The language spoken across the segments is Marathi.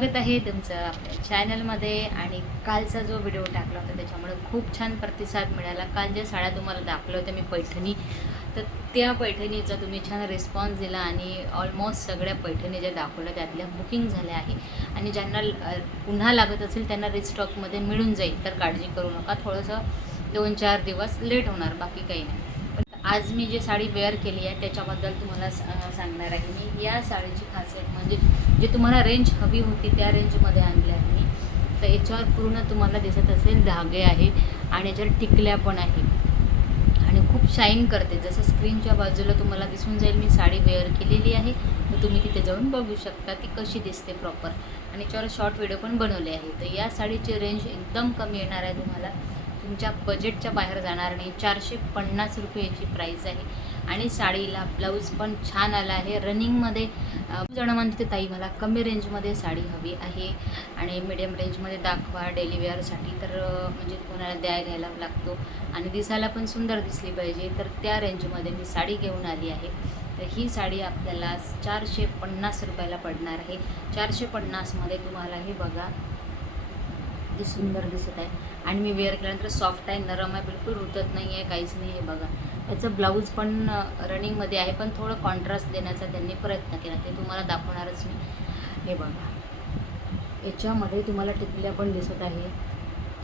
स्वागत आहे तुमचं आपल्या चॅनलमध्ये आणि कालचा जो व्हिडिओ टाकला होता त्याच्यामुळे खूप छान प्रतिसाद मिळाला. काल ज्या साड्या तुम्हाला दाखवल्या होत्या मी पैठणी तर त्या पैठणीचा तुम्ही छान रिस्पॉन्स दिला आणि ऑलमोस्ट सगळ्या पैठणी ज्या दाखवल्या त्यातल्या बुकिंग झाल्या आहे. आणि ज्यांना पुन्हा लागत असेल त्यांना रिस्टॉकमध्ये मिळून जाईल. तर काळजी करू नका. थोडंसं दोन चार दिवस लेट होणार बाकी काही नाही. आज मी जी साडी वेअर केली आहे त्याच्याबद्दल तुम्हाला सांगणार आहे. मी या साडीची खासियत म्हणजे जे तुम्हाला रेंज हवी होती त्या रेंजमध्ये आणली आहे मी. तर याच्यावर पूर्ण तुम्हाला दिसत असेल धागे आहे आणि याच्यावर टिकल्या पण आहे. आणि खूप शाईन करते. जसं स्क्रीनच्या बाजूला तुम्हाला दिसून जाईल मी साडी वेअर केलेली आहे. तर तुम्ही तिथे जाऊन बघू शकता ती कशी दिसते प्रॉपर आणि याच्यावर शॉर्ट व्हिडिओ पण बनवले आहे. तर या साडीची रेंज एकदम कमी येणार आहे तुम्हाला. तुमच्या बजेटच्या बाहेर जाणार नाही. चारशे पन्नास रुपयाची प्राईस आहे. आणि साडीला ब्लाऊज पण छान आला आहे. रनिंगमध्ये खूप जणं म्हणते ताई मला कमी रेंजमध्ये साडी हवी आहे. आणि मिडियम रेंजमध्ये दाखवा डेली वेअरसाठी तर म्हणजे कोणाला द्याय घ्यायला लागतो. आणि दिसायला पण सुंदर दिसली पाहिजे. तर त्या रेंजमध्ये मी साडी घेऊन आली आहे. तर ही साडी आपल्याला चारशे पन्नास रुपयाला पडणार आहे. चारशे पन्नासमध्ये तुम्हाला हे बघा. किती सुंदर दिसत आहे. आणि मी वेअर केल्यानंतर सॉफ्ट आहे नरम आहे बिलकुल रुतत नाही आहे काहीच नाही हे बघा. याचं ब्लाऊज पण रनिंगमध्ये आहे पण थोडं कॉन्ट्रास्ट देण्याचा त्यांनी प्रयत्न केला. ते तुम्हाला दाखवणारच मी हे बघा. याच्यामध्ये तुम्हाला टिकल्या पण दिसत आहे.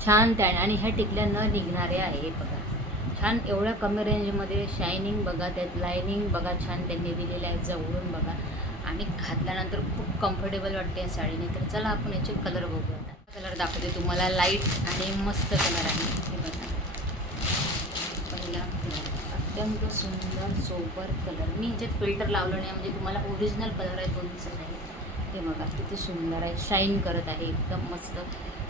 छान त्या आणि ह्या टिकल्या न निघणाऱ्या आहे हे बघा. छान एवढ्या कमी रेंजमध्ये शायनिंग बघा त्यात लायनिंग बघा छान त्यांनी दिलेलं आहे जवळून बघा. आणि घातल्यानंतर खूप कम्फर्टेबल वाटते या साडीने. तर चला आपण याचे कलर बघूया कलर दाखवते तुम्हाला. लाइट आणि मस्त कलर आहे. हे बघा. पहिला कलर. अत्यंत सुंदर सोबर कलर. मी ह्याच्यात फिल्टर लावलं नाही म्हणजे तुम्हाला ओरिजिनल कलर आहे तो दिसत आहे. ते बघा किती सुंदर आहे. शाईन करत आहे. एकदम मस्त.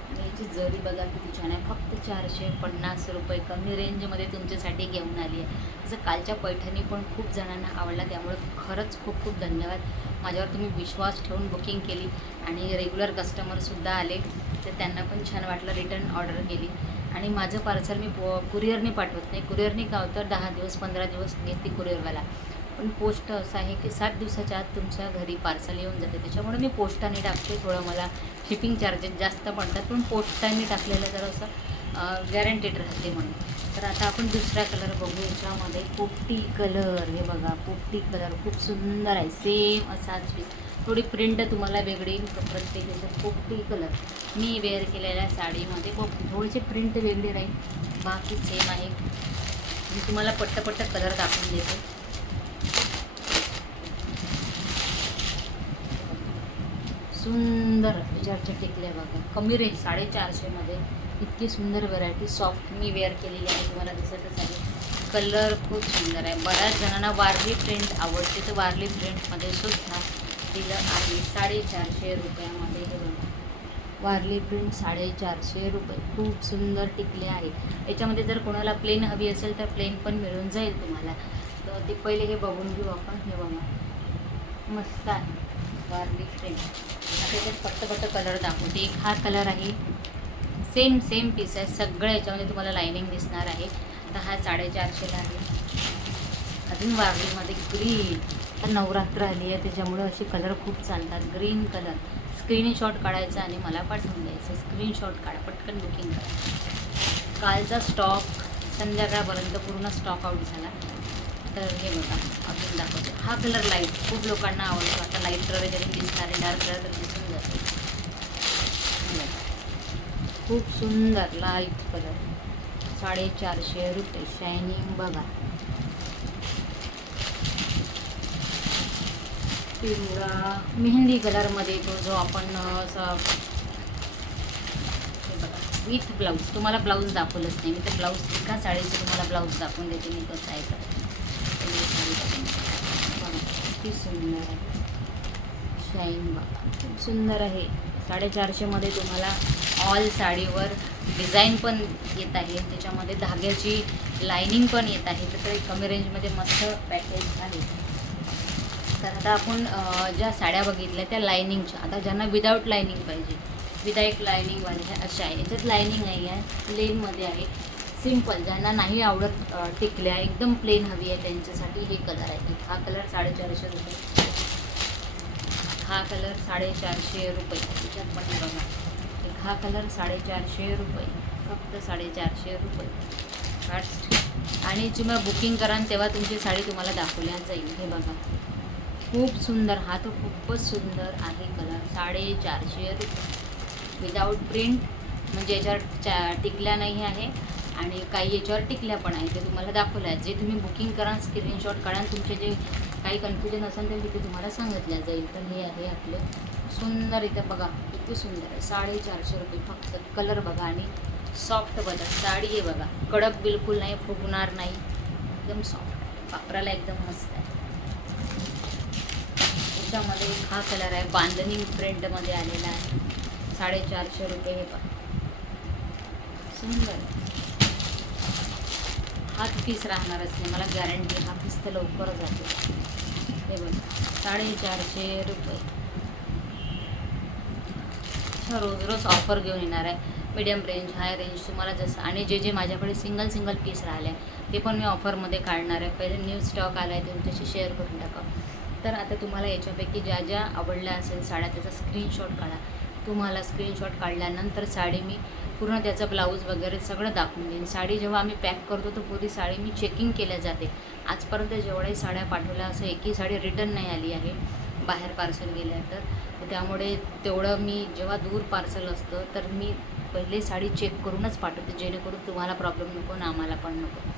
आणि याची जरी बघा किती छान आहे. फक्त चारशे पन्नास रुपये कमी रेंजमध्ये तुमच्यासाठी घेऊन आली आहे. जसं कालच्या पैठणी पण खूप जणांना आवडला. त्यामुळे खरंच खूप खूप धन्यवाद. माझ्यावर तुम्ही विश्वास ठेवून बुकिंग केली. आणि रेग्युलर कस्टमरसुद्धा आले. तर त्यांना पण छान वाटलं रिटर्न ऑर्डर केली. आणि माझं पार्सल मी पो कुरिअरने पाठवत नाही. कुरिअरने का होतं दहा दिवस पंधरा दिवस घेते कुरिअरवाला पण पोस्ट असं आहे की सात दिवसाच्या आत तुमच्या घरी पार्सल येऊन जाते. त्याच्यामुळे मी पोस्टाने टाकते. थोडं मला शिपिंग चार्जेस जास्त पडतात. पण पोस्टाने टाकलेलं जर असं गॅरंटेड राहते म्हणून. तर आता आपण दुसरा कलर बघू. याच्यामध्ये पोपटी कलर हे बघा पोपटी कलर खूप सुंदर आहे. सेम असाच पीस थोडी प्रिंट तुम्हाला वेगळी प्रत्येक याच्यात पोपटी कलर मी वेअर केलेल्या साडीमध्ये पोपटी थोडीशी प्रिंट वेगळी राहील. बाकी सेम आहे. मी तुम्हाला पट्ट पट्ट कलर दाखवून देते. सुंदर विचारच्या टिकल्या बघा. कमी रेंज साडेचारशेमध्ये इतकी सुंदर व्हरायटी सॉफ्ट मी वेअर केलेली आहे. तुम्हाला दिसतच आहे. कलर खूप सुंदर आहे. बऱ्याच जणांना वारली प्रिंट आवडते. तर वारली प्रिंटमध्ये सुद्धा दिलं आहे. साडेचारशे रुपयामध्ये हे बघा. वारली प्रिंट साडेचारशे रुपये. खूप सुंदर टिकले आहे. याच्यामध्ये जर कोणाला प्लेन हवी असेल तर प्लेन पण मिळून जाईल तुम्हाला. तर ते पहिले हे बघून घेऊ आपण. हे बघा. मस्त आहे. वारली प्रिंट आता त्याच्यात फक्त फक्त कलर दाखवते. एक हा कलर आहे. सेम सेम पीस आहे. सगळं याच्यामध्ये तुम्हाला लाईनिंग दिसणार आहे. तर हा साडेचारशेला आहे. अजून वारलीमध्ये ग्रीन तर नवरात्र आली आहे त्याच्यामुळे असे कलर खूप चालतात. ग्रीन कलर स्क्रीनशॉट काढायचा आणि मला पाठवून द्यायचं. स्क्रीनशॉट काढा पटकन बुकिंग करा. कालचा स्टॉक संध्याकाळपर्यंत पूर्ण स्टॉक आउट झाला. तर हे बघा अजून दाखवते. हा कलर लाइट खूप लोकांना आवडतो. आता लाइट कलर जरी दिसणार डार्क कलर तर दिसून जाते. खूप सुंदर लाइट कलर साडेचारशे रुपये. शायनिंग बघा. पिवळा मेहंदी कलरमध्ये तो जो आपण असा हे बघा विथ ब्लाऊज तुम्हाला ब्लाऊज दाखवलंच नाही. मी तर ब्लाऊज एका साडीचं तुम्हाला ब्लाऊज दाखवून देते. मी कसं आहे तर बघा. किती सुंदर आहे. शाईन बघा खूप सुंदर आहे. साडेचारशेमध्ये तुम्हाला ऑल साडीवर डिझाईन पण येत आहे. त्याच्यामध्ये धाग्याची लायनिंग पण येत आहे. तर ते कमी रेंजमध्ये मस्त पॅकेज आहे. तर आता आपण ज्या साड्या बघितल्या त्या लायनिंगच्या आता ज्यांना विदाऊट लायनिंग पाहिजे. विदाऊट वाले अशा आहे. याच्यात लायनिंग नाही आहे. प्लेनमध्ये आहे. सिंपल ज्यांना नाही आवडत टिकल्या एकदम प्लेन हवी आहे त्यांच्यासाठी हे कलर आहे. हा कलर साडेचारशे रुपये. हा कलर साडेचारशे रुपये. त्याच्यात पण बघा. एक हा कलर साडेचारशे रुपये. फक्त साडेचारशे रुपये. आणि जेव्हा बुकिंग कराल तेव्हा तुमची साडी तुम्हाला दाखवल्या जाईल. हे बघा. खूप सुंदर हा तर खूपच सुंदर आहे कलर. साडेचारशे रुपये. विदाऊट प्रिंट म्हणजे याच्यावर चा टिकल्या नाही आहे आणि काही याच्यावर टिकल्या पण आहे ते तुम्हाला दाखवलं आहे. जे तुम्ही बुकिंग करा स्क्रीनशॉट काढा तुमचे जे काही कन्फ्युजन असेल ते तिथे तुम्हाला सांगितलं जाईल. तर हे आहे आपलं सुंदर इथं बघा किती सुंदर आहे. साडेचारशे रुपये फक्त. कलर बघा आणि सॉफ्ट बघा. साडी आहे बघा. कडक बिलकुल नाही फुगणार नाही. एकदम सॉफ्ट वापरायला एकदम मस्त आहे. याच्यामध्ये हा कलर आहे. बांधणी प्रिंटमध्ये आलेला आहे. साडेचारशे रुपये हे पण सुंदर. हा पीस राहणारच नाही मला गॅरंटी हा पीस तर लवकर जातो. हे बघ. साडेचारशे रुपये. अच्छा रोज रोज ऑफर घेऊन येणार आहे. मीडियम रेंज हाय रेंज तुम्हाला जसं आणि जे जे माझ्याकडे सिंगल सिंगल पीस राहिले आहे ते पण मी ऑफरमध्ये काढणार आहे. पहिले न्यू स्टॉक आला आहे ते तुमच्याशी शेअर करून टाका तर आता तुम्हाला याच्यापैकी ज्या ज्या आवडल्या असेल साड्या त्याचा स्क्रीनशॉट काढा. तुम्हाला स्क्रीनशॉट काढल्यानंतर साडी मी पूर्ण त्याचं ब्लाऊज वगैरे सगळं दाखवून देईन. साडी जेव्हा आम्ही पॅक करतो तर पुरी साडी मी चेकिंग केल्या जाते. आजपर्यंत जेवढ्याही साड्या पाठवल्या असं एकही साडी रिटर्न नाही आली आहे. बाहेर पार्सल गेल्या तर. तर त्यामुळे तेवढं मी जेव्हा दूर पार्सल असतं तर मी पहिले साडी चेक करूनच पाठवते जेणेकरून तुम्हाला प्रॉब्लेम नको ना आम्हाला पण नको.